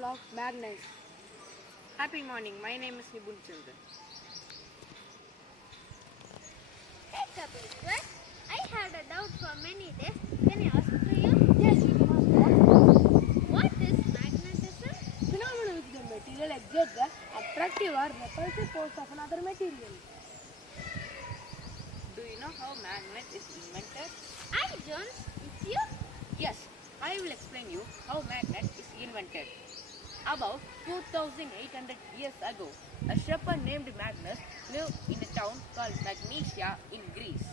role of magnets. Happy morning. My name is Nibun Chandran. Hey Kapil, I had a doubt for many days. Can I ask to you? Yes, you can ask that. What is magnetism? Phenomenon which the material exerts the attractive or repulsive force of another material. Do you know how magnet is invented? I don't. If you? Yes, I will explain you how magnet is invented. About 2,800 years ago, a shepherd named Magnus lived in a town called Magnesia in Greece.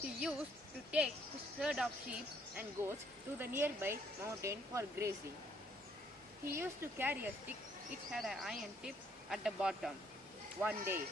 He used to take his herd of sheep and goats to the nearby mountain for grazing. He used to carry a stick which had an iron tip at the bottom. One day,